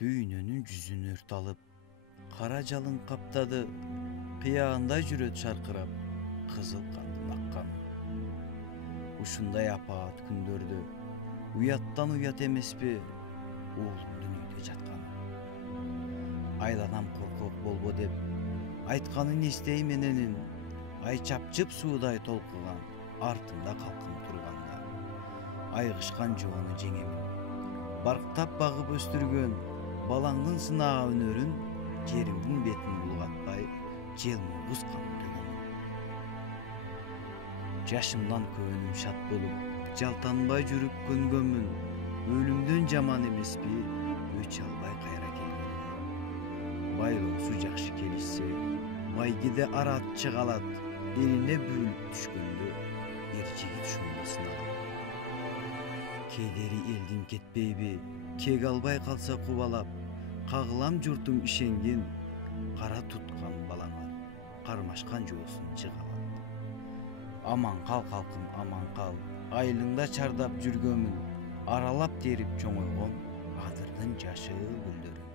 Düğününün жүзүн өрт алып, кара жалын каптады, кыягында жүрөт шаркырап, кызыл кандын акканы. Ушундай апаат күндөрдө уяттан уят эмеспи уулум дүнүйдө жатканы. Айланам коркок болбо деп айтканын эстей мененин, ай чапчып суудай толкуган артымда калкын турганда, айгышкан жоону жеңемин. Барктап багып өстүргөн балаңдын сынаа өнөрүн жеримдин бетин булгатпай желмугуз кан төгөмүн. Жашымдан көөнүм шат болуп, жалтанбай жүрүп көнгөнмүн. Өлүмдөн жаман эмеспи, өч албай кайра келгеним. Байлоосу жакшы келишсе, байгиде арат чыгалат, элине бөлүп түшкөндө эр жигит ошондо сыналат. Кедери элдин кетпейби, кег албай калса кубалап, кагылам журтум ишенген, кара туткан балаңар, кармашкан жоосун жыгалат. Аман кал калкым, аман кал, айылыңда чардап жүргөмүн, аралап терип чоңойгон адырдын жашыл гүлдөрүн.